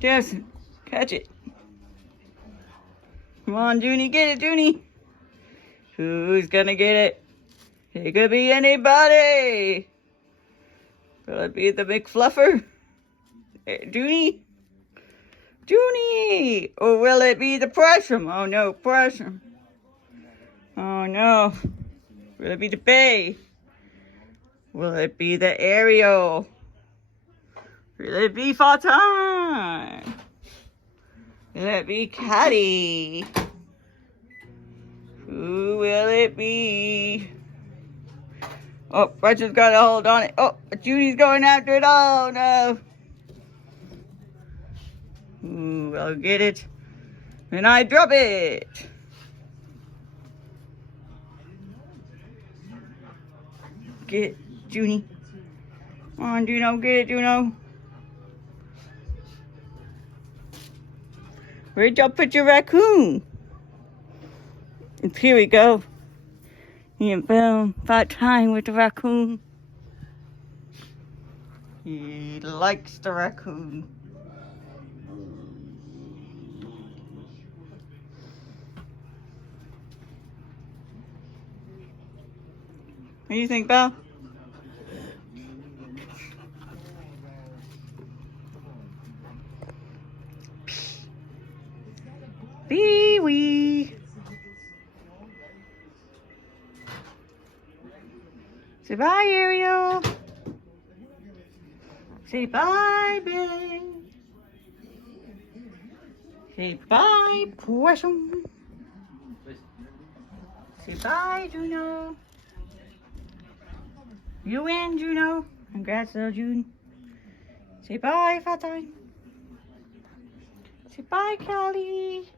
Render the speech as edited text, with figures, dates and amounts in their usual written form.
Jackson, catch it. Come on, Junie, get it, Junie. Who's gonna get it? It could be anybody. Will it be the McFluffer? Junie? Junie! Or will it be the Pressum? Oh no, Pressum. Oh no. Will it be the Bay? Will it be the Ariel? Will it be Playtime? Will it be Caddy? Who will it be? Oh, Bretchen's got a hold on it. Oh, Junie's going after it. Oh, no. Ooh, I'll get it. And I drop it. Get it, Junie. Come on, Juno. Get it, Juno. Where'd y'all put your raccoon? And here we go. And boom, about time with the raccoon. He likes the raccoon. What do you think, Belle? Pee-wee. Say bye, Ariel. Say bye, Ben. Say bye, Possum. Say bye, Juno. You win, Juno. Congrats, little June. Say bye, Playtime. Say bye, Callie.